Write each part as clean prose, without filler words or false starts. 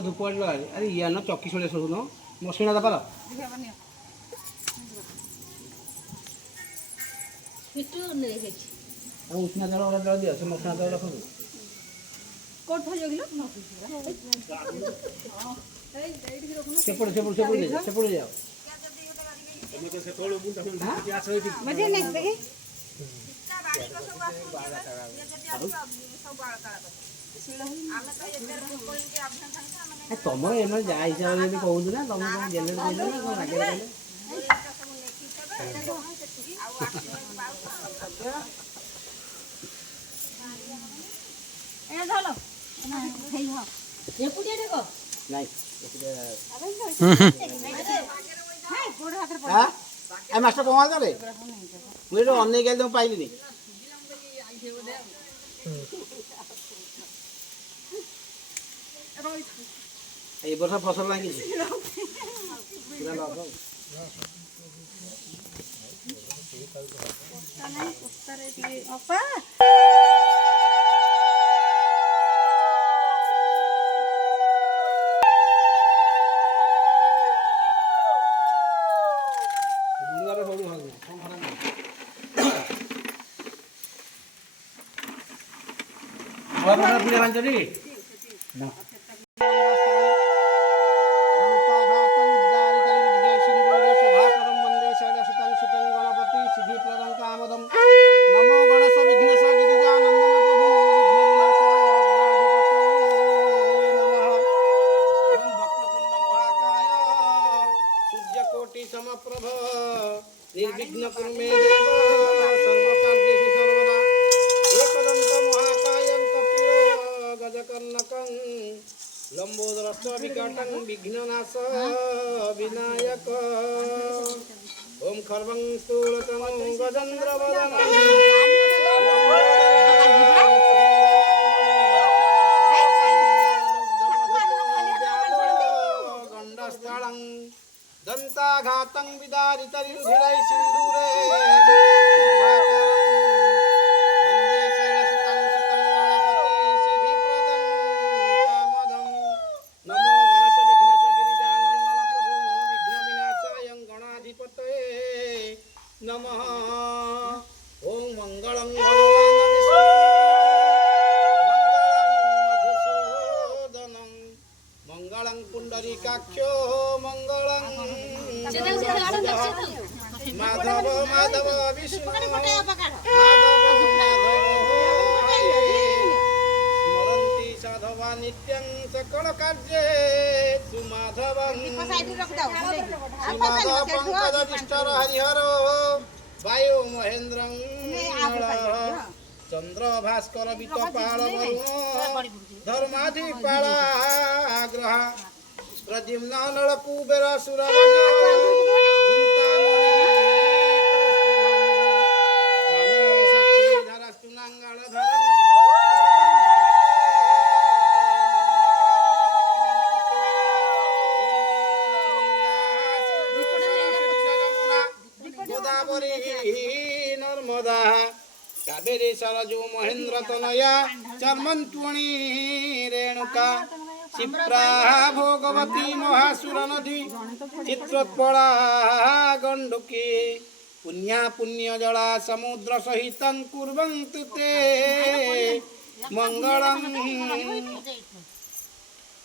धूप अरे या ना चौकी छोड़े शुरू मसुना दपार उष्णा चाउल वाला दिया से मसुना चाउल रखो सेपड़ जाओ तुम एम जा हिसाब से कहूँ ना तुम गेले मास्टर कमाल करे मुझे अनेक गल तुम पाइलिनी ए वर्ष फसल लगी पूजा बांचरी ना समप्रभ निर्विघ्न कुरु मे देव सर्वकार्येषु सर्वदा एकदन्त महाकायं कपिलो गजकर्णकं लंबोदरस्य विकटं विघ्ननाश विनायक ओम खर्वं स्थूलतमं गजेन्द्रवदनं गण्डस्थलं दंताघातं विदारितरुधिरै सिन्दूरे वन्दे शैलसुतं सुतं गणपति सिद्धिप्रदं कामदं नमो गणेश विघ्नेश गिरिजानन्दन प्रभु विघ्नविनाशाय गणाधिपतये नमः ओम मंगलं भगवान् विष्णु मंगलं मधुसूदनं मंगलं पुंडरीकाक्षो मंगलं माधव माधव विष्णु स्मरन्ति साधवा नित्यं सकल कार्येषु माधवं पंकज विष्टर हरिहर वायु महेन्द्रं चंद्र भास्कर वितपाल धर्माधिपाला ग्रह प्रद्युम्न नलकुबेर सुरराज गोदावरी नर्मदा कावेरी सरजू महेन्द्र तनया चर्मंत्वणी रेणुका क्षिप्रा भोगवती महासुर नदी चित्रोत्पला गंडुकी पुण्या पुण्य जला समुद्र सहित कुर्वन्तु ते मंगलम्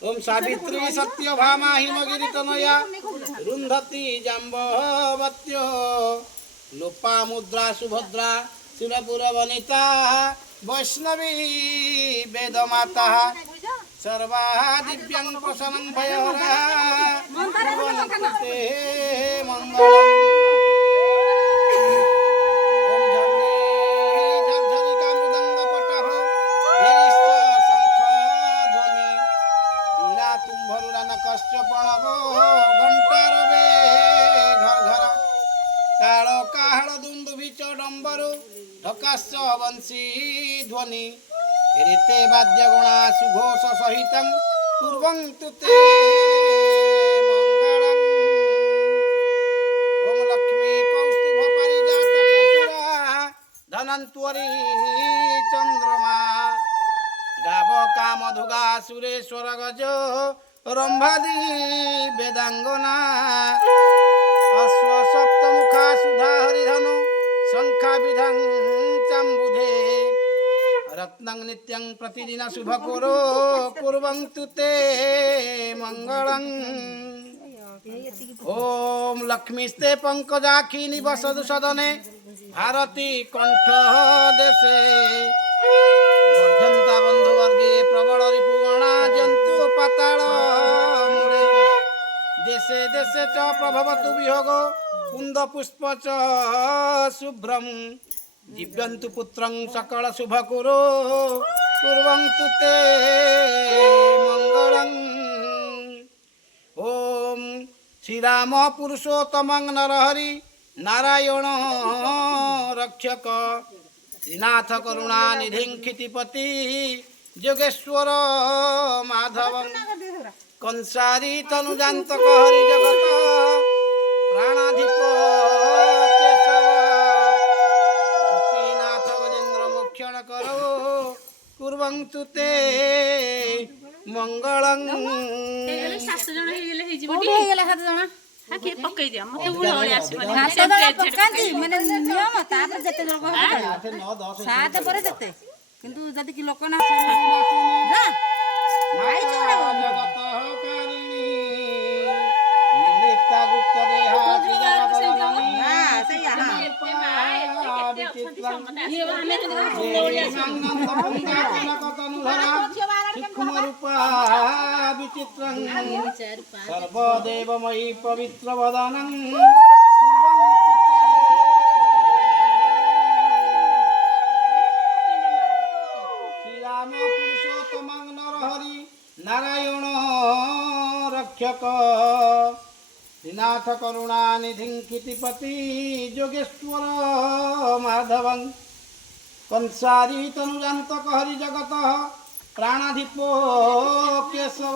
ओम सावित्री सत्यभामा हिमगिरितनया रुन्धती जाम्बवत्यो लोपामुद्रा सुभद्रा सुरपुर वनिता वैष्णवी वेदमाता सर्वा दिव्यं प्रसन्नं भयहरा कुर्वन्ते मंगलम् कष्ट पड़ब घंटार बे घर घर ताल काहल दुंदुभि चडम्बरु ढकाश्च वंशी ध्वनि रीते वाद्य गुणा सुघोष सहित कुर्वन्तु ते मंगलम् ओम लक्ष्मी कौस्तुभ परिजात धनंत्वरी चंद्रमा गाव कामधुगा सुरेश्वर गज রম্ভাদি বেদাঙ্গনা অশ্ব সপ্তমুখা সুধা হরিধনু শঙ্খা বিধান চাম্বুধে রত্নং নিত্যং প্রতিদিন শুভ করো কুর্বন্তু তে মঙ্গলং ওম লক্ষ্মীস্তে পঙ্কজাক্ষী নিবসতু সদনে ভারতী কণ্ঠ দেশে বর্ধন্তা বন্ধুবর্গে প্রবল রিপুগণা জন্তু পাতাল মূলে দেশে দেশে চ প্রভবতু বিয়োগ কুন্দ পুষ্প চ শুভ্রম জীব্যন্তু পুত্রং সকল শুভ কুরু কুর্বন্তু তে মঙ্গলং ওম শ্রীরাম পুরুষোত্তমং নরহরি নারায়ণ রক্ষক শ্রীনাথ করুণা নিধিং ক্ষিতিপতি যোগেশ্বর মাধবং কংসারি তনুজান্তক হরি জগত প্রাণাধিপ কেশব গোপীনাথ গজেন্দ্র মোক্ষণ করো কুর্বন্তু তে মঙ্গলং কিন্তু যদি কি লোক না সর্বদেবময়ী পবিত্র বদনং শ্রীরাম পুরুষোত্তমং নরহরি নারায়ণ রক্ষক শ্রীনাথ করুণা নিধিং ক্ষিতিপতি যোগেশ্বর মাধবং কংসারি তনুজান্তক হরি জগত প্রাণাধিপ কেশব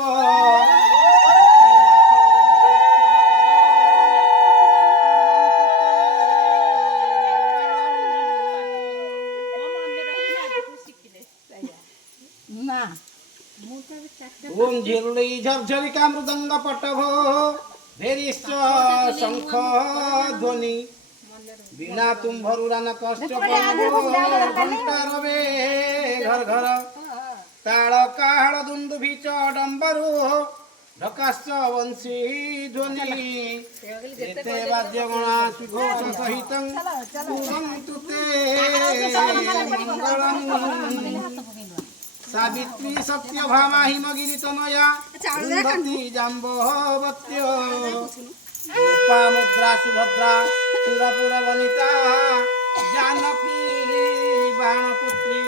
ওম ঝিল্লি ঝরঝরিকা মৃদঙ্গ পটভ ভেরিশ্চ শঙ্খ ধ্বনি বিনা তুম্ভরু রান কষ্ট ঘণ্টা রবে ঘর ঘর তাଳ କାହାଳ ଦୁନ୍ଦୁଭି ଚ ଡମ୍ବରୁ ଢକାଶ୍ଚ ବଂଶୀ ଧ୍ୱନି ଏତେ ବାଦ୍ୟଗଣା ସୁଘୋଷ ସହିତଂ କୁର୍ବନ୍ତୁ ତେ ମଙ୍ଗଳଂ ସାବିତ୍ରୀ ସତ୍ୟଭାମା ହିମଗିରି ତନୟା ବୃନ୍ଦତି ଜାମ୍ବବତ୍ୟ ରୂପା ମୁଦ୍ରା ସୁଭଦ୍ରା ସୁରପୁର ବନିତା ଜାନକୀ ବାଣପୁତ୍ରୀ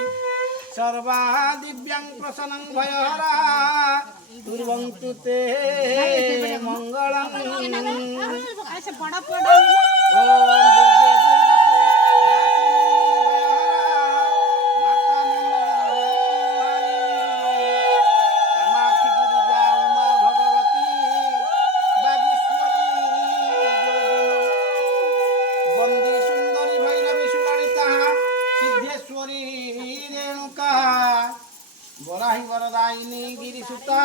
सर्वा दिव्यं प्रसन्नं भयहरा कुर्वन्तु ते मङ्गलम् বরাহি বরদায়িনী গিরিসুতা